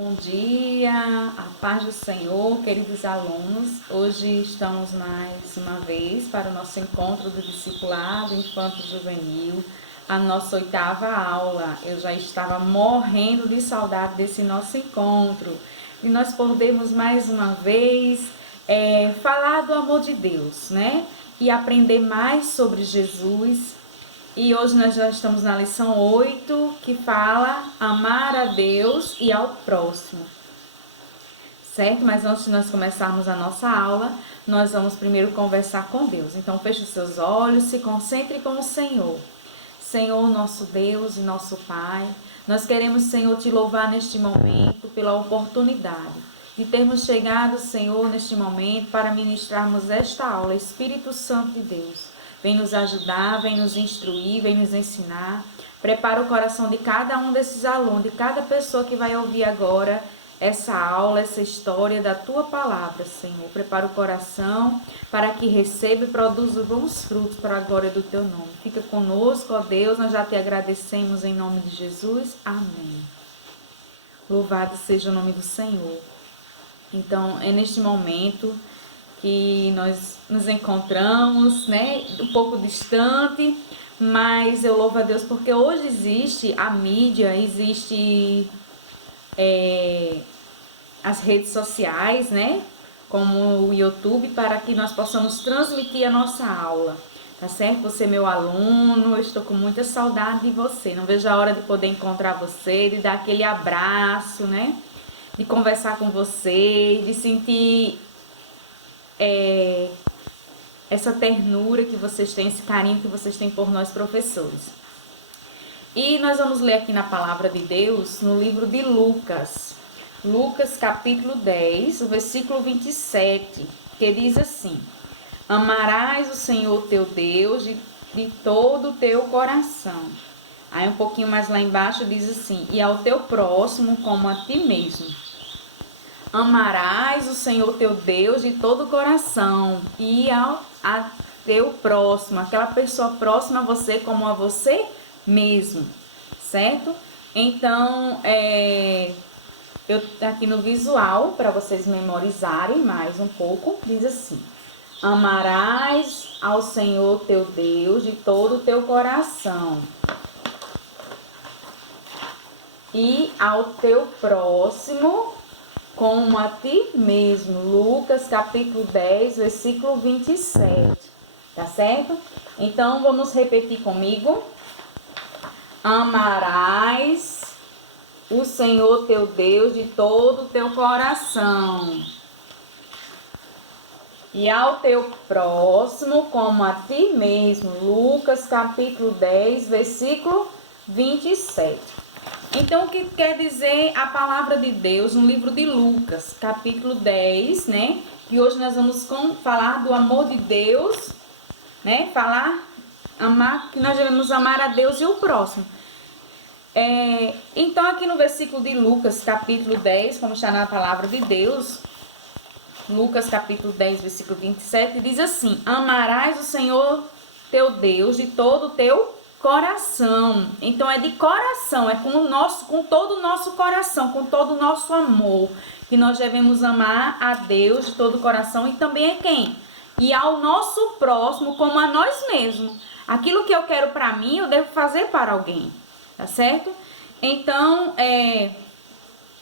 Bom dia, a paz do Senhor, queridos alunos. Hoje estamos mais uma vez para o nosso encontro do discipulado infanto-juvenil, a nossa oitava aula. Eu já estava morrendo de saudade desse nosso encontro e nós podemos mais uma vez falar do amor de Deus, né? E aprender mais sobre Jesus. E hoje nós já estamos na lição 8, que fala amar a Deus e ao próximo. Certo? Mas antes de nós começarmos a nossa aula, nós vamos primeiro conversar com Deus. Então feche os seus olhos, se concentre com o Senhor. Senhor, nosso Deus e nosso Pai, nós queremos, Senhor, te louvar neste momento pela oportunidade de termos chegado, Senhor, neste momento para ministrarmos esta aula. Espírito Santo de Deus, vem nos ajudar, vem nos instruir, vem nos ensinar. Prepara o coração de cada um desses alunos, de cada pessoa que vai ouvir agora essa aula, essa história da Tua Palavra, Senhor. Prepara o coração para que receba e produza bons frutos para a glória do Teu nome. Fica conosco, ó Deus, nós já te agradecemos em nome de Jesus. Amém. Louvado seja o nome do Senhor. Então, é neste momento que nós nos encontramos, né, um pouco distante, mas eu louvo a Deus porque hoje existe a mídia, existe as redes sociais, né, como o YouTube, para que nós possamos transmitir a nossa aula, tá certo? Você é meu aluno, eu estou com muita saudade de você, não vejo a hora de poder encontrar você, de dar aquele abraço, né, de conversar com você, de sentir essa ternura que vocês têm, esse carinho que vocês têm por nós professores. E nós vamos ler aqui na palavra de Deus, no livro de Lucas. Lucas capítulo 10, o versículo 27, que diz assim: amarás o Senhor teu Deus de todo o teu coração. Aí um pouquinho mais lá embaixo diz assim: e ao teu próximo como a ti mesmo. Amarás o Senhor teu Deus de todo o coração e a teu próximo, aquela pessoa próxima a você como a você mesmo, certo? Então, eu aqui no visual, para vocês memorizarem mais um pouco, diz assim: amarás ao Senhor teu Deus de todo o teu coração e ao teu próximo como a ti mesmo. Lucas capítulo 10, versículo 27, tá certo? Então, vamos repetir comigo. Amarás o Senhor teu Deus de todo o teu coração e ao teu próximo como a ti mesmo. Lucas capítulo 10, versículo 27. Então, o que quer dizer a palavra de Deus no livro de Lucas, capítulo 10, né? E hoje nós vamos falar do amor de Deus, né? Que nós devemos amar a Deus e o próximo. Então, aqui no versículo de Lucas, capítulo 10, como está na palavra de Deus, Lucas, capítulo 10, versículo 27, diz assim: amarás o Senhor teu Deus de todo o teu coração. Então é de coração, é com todo o nosso coração, com todo o nosso amor, que nós devemos amar a Deus de todo o coração. E também é quem? E ao nosso próximo como a nós mesmos. Aquilo que eu quero para mim, eu devo fazer para alguém, tá certo? Então,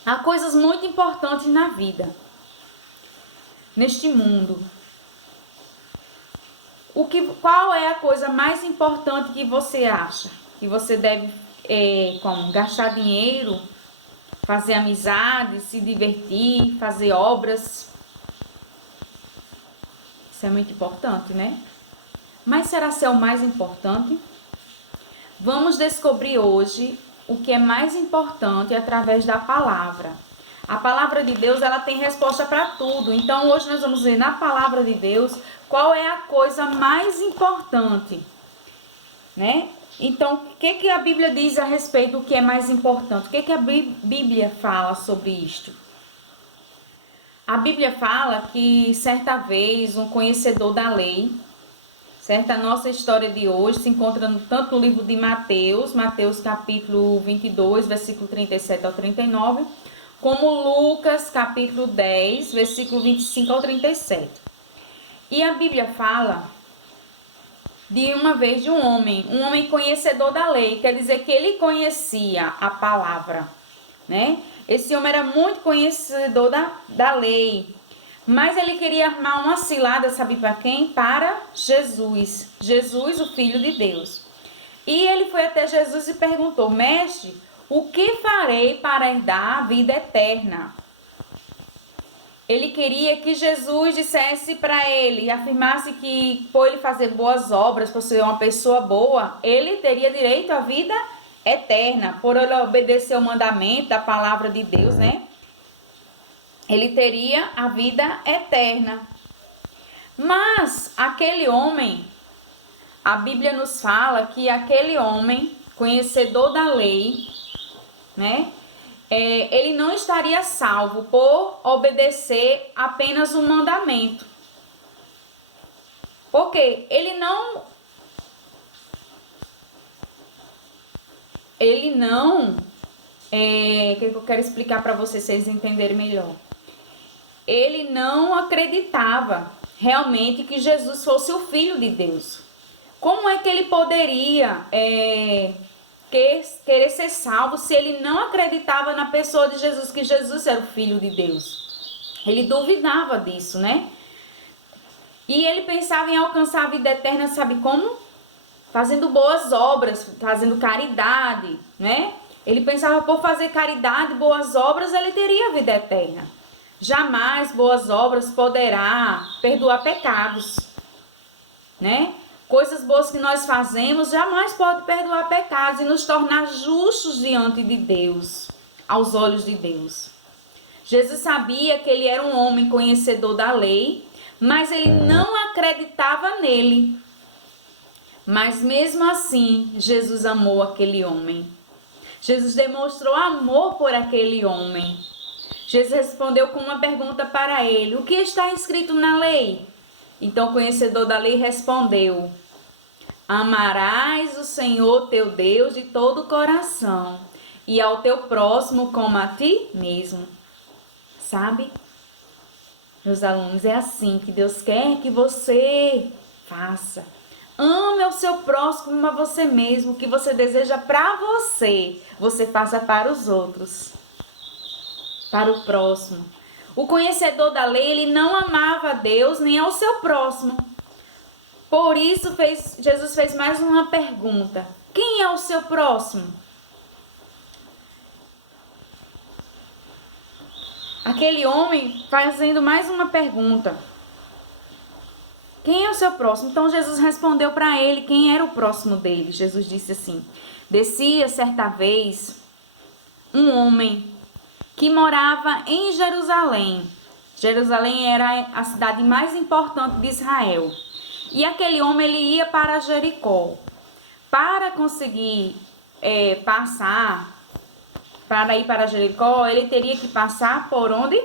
há coisas muito importantes na vida, neste mundo. Qual é a coisa mais importante que você acha? Que você deve gastar dinheiro, fazer amizade, se divertir, fazer obras. Isso é muito importante, né? Mas será ser o mais importante? Vamos descobrir hoje o que é mais importante através da palavra. A palavra de Deus, ela tem resposta para tudo. Então, hoje nós vamos ver na palavra de Deus qual é a coisa mais importante, né? Então, o que a Bíblia diz a respeito do que é mais importante? O que a Bíblia fala sobre isto? A Bíblia fala que, certa vez, um conhecedor da lei, certo? A nossa história de hoje se encontra tanto no livro de Mateus capítulo 22, versículo 37 ao 39, como Lucas capítulo 10, versículo 25 ao 37. E a Bíblia fala de uma vez de um homem conhecedor da lei, quer dizer que ele conhecia a palavra, né? Esse homem era muito conhecedor da lei, mas ele queria armar uma cilada, sabe para quem? Para Jesus, o Filho de Deus. E ele foi até Jesus e perguntou: mestre, o que farei para herdar a vida eterna? Ele queria que Jesus dissesse para ele, afirmasse que por ele fazer boas obras, por ser uma pessoa boa, ele teria direito à vida eterna. Por ele obedecer o mandamento da palavra de Deus, né? Ele teria a vida eterna. Mas aquele homem, a Bíblia nos fala que aquele homem, conhecedor da lei, né? Ele não estaria salvo por obedecer apenas um mandamento. Porque ele não que eu quero explicar para vocês entenderem melhor. Ele não acreditava realmente que Jesus fosse o Filho de Deus. Como é que ele poderia querer ser salvo se ele não acreditava na pessoa de Jesus, que Jesus era o Filho de Deus? Ele duvidava disso, né? E ele pensava em alcançar a vida eterna, sabe como? Fazendo boas obras, fazendo caridade, né? Ele pensava por fazer caridade, boas obras, ele teria a vida eterna. Jamais boas obras poderá perdoar pecados, né? Coisas boas que nós fazemos jamais pode perdoar pecados e nos tornar justos diante de Deus, aos olhos de Deus. Jesus sabia que ele era um homem conhecedor da lei, mas ele não acreditava nele. Mas mesmo assim, Jesus amou aquele homem. Jesus demonstrou amor por aquele homem. Jesus respondeu com uma pergunta para ele: o que está escrito na lei? Então o conhecedor da lei respondeu: amarás o Senhor teu Deus de todo o coração e ao teu próximo como a ti mesmo. Sabe? Meus alunos, é assim que Deus quer que você faça. Ame o seu próximo como a você mesmo. O que você deseja para você, você faça para os outros, para o próximo. O conhecedor da lei, ele não amava a Deus nem ao seu próximo. Por isso Jesus fez mais uma pergunta: quem é o seu próximo? Aquele homem fazendo mais uma pergunta: quem é o seu próximo? Então Jesus respondeu para ele quem era o próximo dele. Jesus disse assim: descia certa vez um homem que morava em Jerusalém. Jerusalém era a cidade mais importante de Israel. E aquele homem, ele ia para Jericó. Para conseguir passar, para ir para Jericó, ele teria que passar por onde?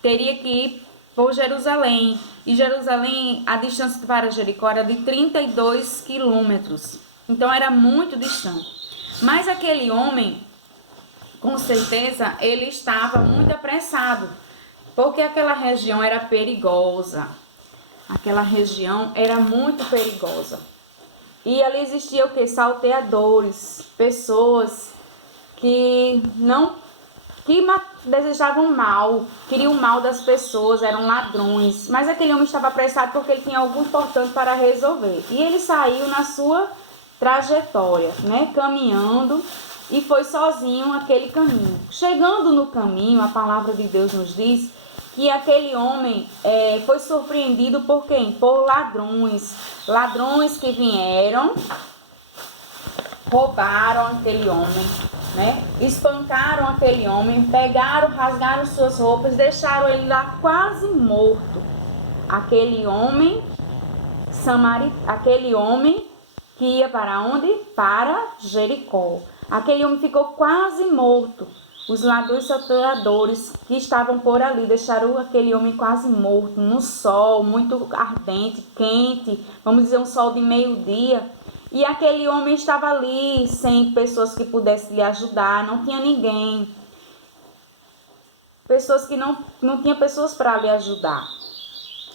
Teria que ir por Jerusalém. E Jerusalém, a distância para Jericó era de 32 quilômetros. Então era muito distante. Mas aquele homem, com certeza, ele estava muito apressado, porque aquela região era perigosa. Aquela região era muito perigosa. E ali existia o que? Salteadores, pessoas que desejavam mal, queriam o mal das pessoas, eram ladrões. Mas aquele homem estava apressado porque ele tinha algo importante para resolver. E ele saiu na sua trajetória, né? Caminhando, e foi sozinho aquele caminho. Chegando no caminho, a palavra de Deus nos diz que aquele homem foi surpreendido por quem? Por ladrões. Ladrões que vieram, roubaram aquele homem, né? Espancaram aquele homem, pegaram, rasgaram suas roupas, deixaram ele lá quase morto. Aquele homem que ia para onde? Para Jericó. Aquele homem ficou quase morto. Os ladrões salteadores que estavam por ali deixaram aquele homem quase morto, no sol muito ardente, quente, vamos dizer um sol de meio-dia. E aquele homem estava ali sem pessoas que pudessem lhe ajudar, não tinha ninguém. pessoas que não tinham pessoas para lhe ajudar.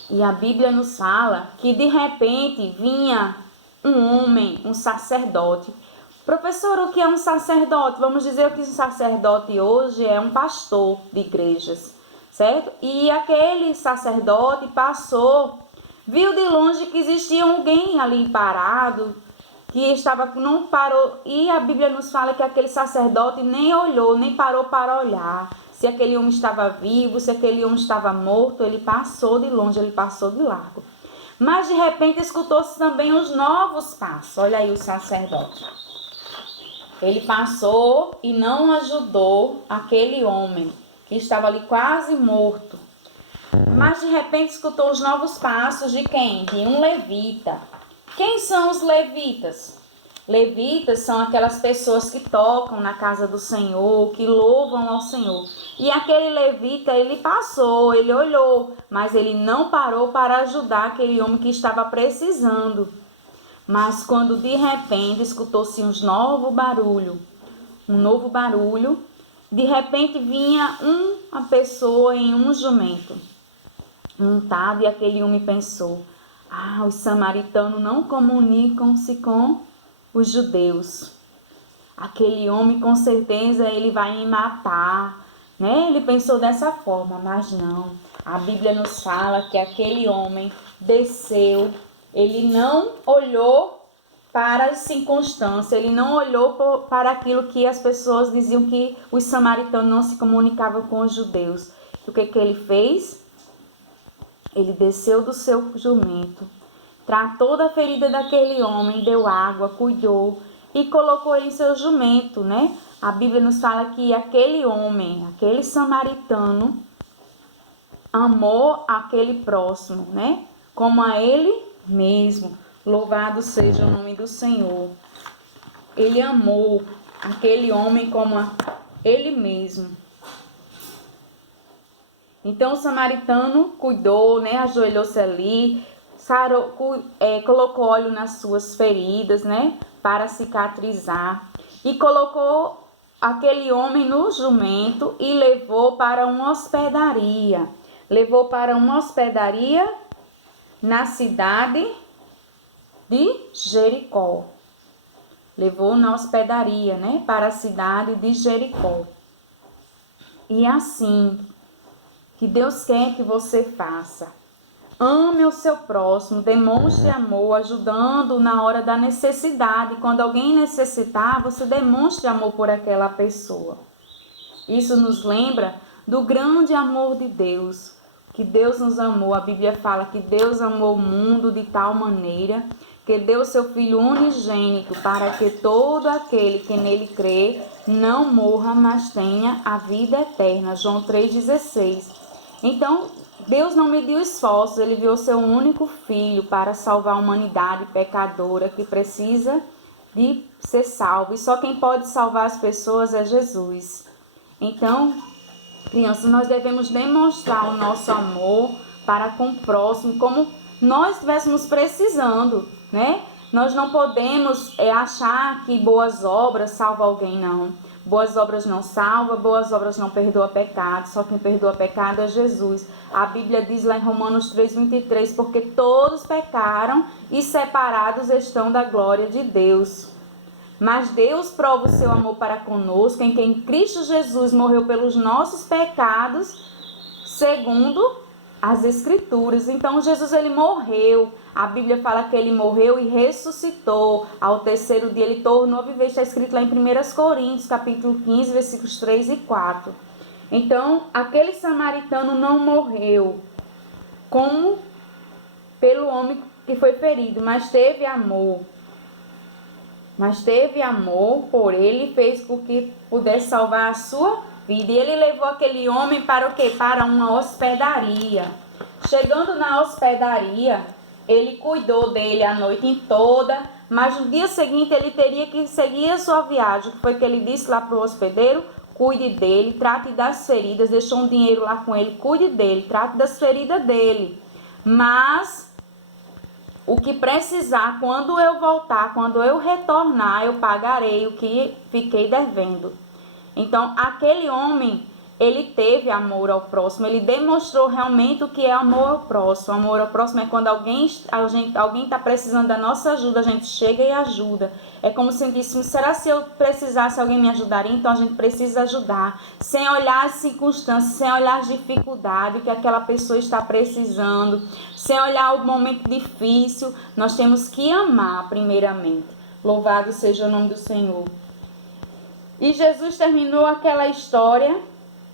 E a Bíblia nos fala que de repente vinha um homem, um sacerdote. Professor, o que é um sacerdote? Vamos dizer que um sacerdote hoje é um pastor de igrejas, certo? E aquele sacerdote passou, viu de longe que existia alguém ali parado, que não parou, e a Bíblia nos fala que aquele sacerdote nem olhou, nem parou para olhar se aquele homem estava vivo, se aquele homem estava morto. Ele passou de longe, ele passou de largo. Mas de repente escutou-se também os novos passos. Olha aí o sacerdote. Ele passou e não ajudou aquele homem que estava ali quase morto. Mas de repente escutou os novos passos de quem? De um levita. Quem são os levitas? Levitas são aquelas pessoas que tocam na casa do Senhor, que louvam ao Senhor. E aquele levita, ele passou, ele olhou, mas ele não parou para ajudar aquele homem que estava precisando. Mas quando de repente escutou-se um novo barulho, de repente vinha uma pessoa em um jumento montado, e aquele homem pensou: os samaritanos não comunicam-se com os judeus. Aquele homem com certeza ele vai me matar, né? Ele pensou dessa forma, mas não. A Bíblia nos fala que aquele homem desceu, ele não olhou para as circunstâncias, ele não olhou para aquilo que as pessoas diziam, que os samaritanos não se comunicavam com os judeus. E o que ele fez? Ele desceu do seu jumento, tratou da ferida daquele homem, deu água, cuidou e colocou ele em seu jumento, né? A Bíblia nos fala que aquele homem, aquele samaritano, amou aquele próximo, né? Como a ele mesmo. Louvado seja o nome do Senhor. Ele amou aquele homem como a ele mesmo. Então o samaritano cuidou, né? Ajoelhou-se ali, colocou óleo nas suas feridas, né? Para cicatrizar. E colocou aquele homem no jumento e levou para uma hospedaria. Levou para uma hospedaria na cidade de Jericó. Levou na hospedaria, né? Para a cidade de Jericó. E assim que Deus quer que você faça. Ame o seu próximo, demonstre amor, ajudando na hora da necessidade. Quando alguém necessitar, você demonstre amor por aquela pessoa. Isso nos lembra do grande amor de Deus, que Deus nos amou. A Bíblia fala que Deus amou o mundo de tal maneira que deu seu Filho unigênito, para que todo aquele que nele crê não morra, mas tenha a vida eterna. João 3,16. Então, Deus não mediu esforços, ele enviou seu único filho para salvar a humanidade pecadora que precisa de ser salvo. E só quem pode salvar as pessoas é Jesus. Então, crianças, nós devemos demonstrar o nosso amor para com o próximo, como nós estivéssemos precisando, né? Nós não podemos achar que boas obras salvam alguém, não. Boas obras não salvam, boas obras não perdoam pecado, só quem perdoa pecado é Jesus. A Bíblia diz lá em Romanos 3,23, porque todos pecaram e separados estão da glória de Deus. Mas Deus prova o seu amor para conosco, em quem Cristo Jesus morreu pelos nossos pecados, segundo as Escrituras. Então Jesus, ele morreu. A Bíblia fala que ele morreu e ressuscitou. Ao terceiro dia ele tornou a viver. Está escrito lá em 1 Coríntios, capítulo 15, versículos 3 e 4. Então, aquele samaritano não morreu como pelo homem que foi ferido, mas teve amor. Por ele e fez com que pudesse salvar a sua vida. E ele levou aquele homem para o quê? Para uma hospedaria. Chegando na hospedaria, ele cuidou dele a noite toda, mas no dia seguinte ele teria que seguir a sua viagem. O que foi que ele disse lá para o hospedeiro? Cuide dele, trate das feridas, deixou um dinheiro lá com ele, cuide dele, trate das feridas dele. Mas o que precisar, quando eu voltar, quando eu retornar, eu pagarei o que fiquei devendo. Então, aquele homem, ele teve amor ao próximo, ele demonstrou realmente o que é amor ao próximo. Amor ao próximo é quando alguém está precisando da nossa ajuda, a gente chega e ajuda. É como se dissemos, será se eu precisasse, alguém me ajudaria? Então a gente precisa ajudar, sem olhar as circunstâncias, sem olhar as dificuldades que aquela pessoa está precisando, sem olhar o momento difícil. Nós temos que amar primeiramente. Louvado seja o nome do Senhor. E Jesus terminou aquela história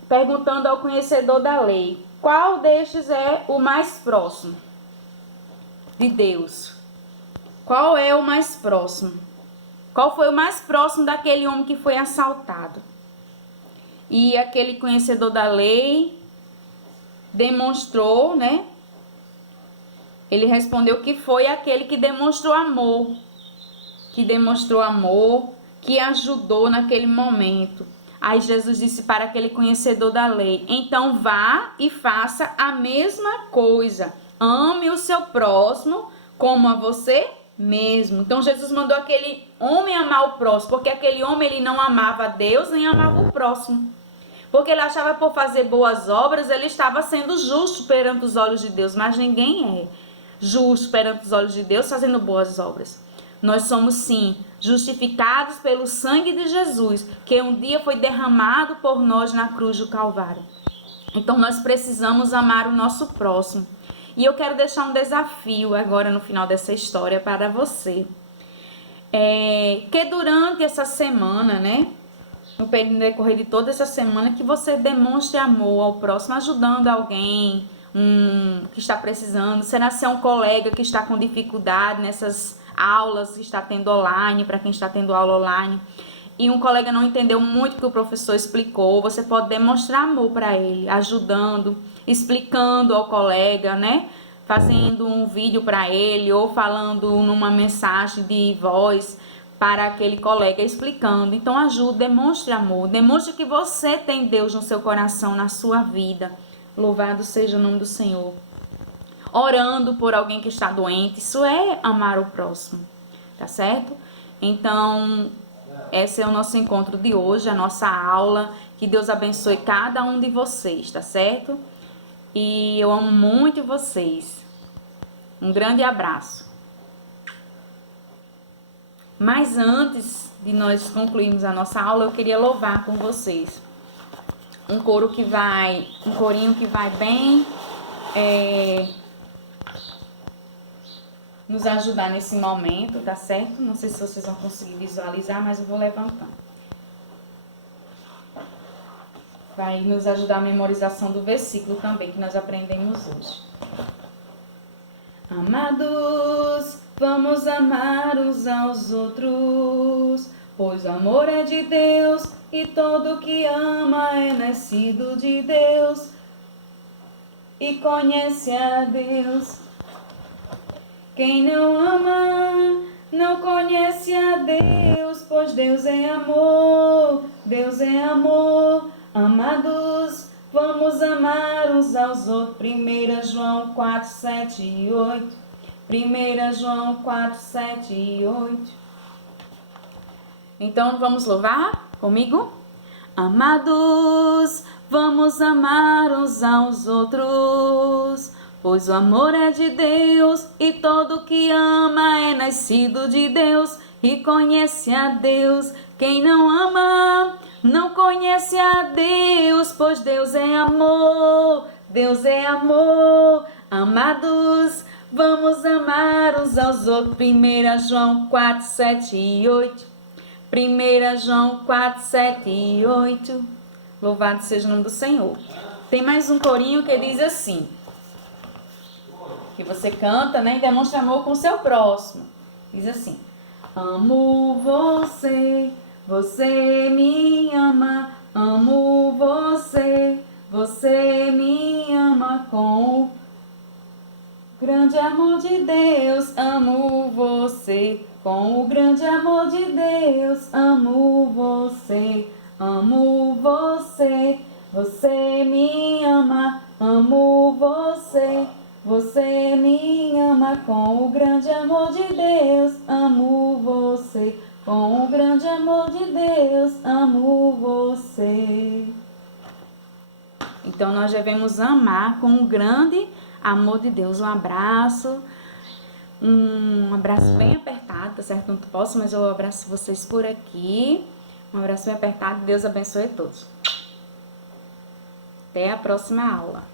perguntando ao conhecedor da lei: qual destes é o mais próximo de Deus? Qual é o mais próximo? Qual foi o mais próximo daquele homem que foi assaltado? E aquele conhecedor da lei demonstrou, né? Ele respondeu que foi aquele que demonstrou amor. Que ajudou naquele momento. Aí Jesus disse para aquele conhecedor da lei: então vá e faça a mesma coisa. Ame o seu próximo como a você mesmo. Então Jesus mandou aquele homem amar o próximo, porque aquele homem ele não amava a Deus nem amava o próximo. Porque ele achava que por fazer boas obras ele estava sendo justo perante os olhos de Deus, mas ninguém é justo perante os olhos de Deus fazendo boas obras. Nós somos sim justificados pelo sangue de Jesus, que um dia foi derramado por nós na cruz do Calvário. Então nós precisamos amar o nosso próximo. E eu quero deixar um desafio agora no final dessa história para você. Que durante essa semana, né? No decorrer de toda essa semana, que você demonstre amor ao próximo, ajudando alguém que está precisando. Será se é um colega que está com dificuldade nessas aulas que está tendo online, para quem está tendo aula online, e um colega não entendeu muito o que o professor explicou, você pode demonstrar amor para ele, ajudando, explicando ao colega, né? Fazendo um vídeo para ele ou falando numa mensagem de voz para aquele colega explicando. Então ajude, demonstre amor, demonstre que você tem Deus no seu coração, na sua vida. Louvado seja o nome do Senhor. Orando por alguém que está doente, isso é amar o próximo, tá certo? Então, esse é o nosso encontro de hoje, a nossa aula. Que Deus abençoe cada um de vocês, tá certo? E eu amo muito vocês. Um grande abraço. Mas antes de nós concluirmos a nossa aula, eu queria louvar com vocês um corinho que vai bem nos ajudar nesse momento, tá certo? Não sei se vocês vão conseguir visualizar, mas eu vou levantando. Vai nos ajudar a memorização do versículo também que nós aprendemos hoje. Amados, vamos amar uns aos outros, pois o amor é de Deus e todo que ama é nascido de Deus e conhece a Deus. Quem não ama não conhece a Deus, pois Deus é amor, Deus é amor. Amados, vamos amar uns aos outros. 1 João 4, 7 e 8. 1 João 4, 7 e 8. Então vamos louvar comigo? Amados, vamos amar uns aos outros, pois o amor é de Deus e todo que ama é nascido de Deus e conhece a Deus. Quem não ama não conhece a Deus, pois Deus é amor, Deus é amor. Amados, vamos amar uns aos outros. 1 João 4, 7 e 8. 1 João 4, 7 e 8. Louvado seja o nome do Senhor. Tem mais um corinho que diz assim, que você canta, né, e demonstra amor com o seu próximo. Diz assim: amo você, você me ama. Amo você, você me ama com o grande amor de Deus. Amo você, com o grande amor de Deus. Amo você, amo você, você me ama. Amo você, você me ama com o grande amor de Deus. Amo você, com o grande amor de Deus. Amo você. Então, nós devemos amar com um grande amor de Deus. Um abraço bem apertado, tá certo? Não posso, mas eu abraço vocês por aqui. Um abraço bem apertado. Deus abençoe a todos. Até a próxima aula.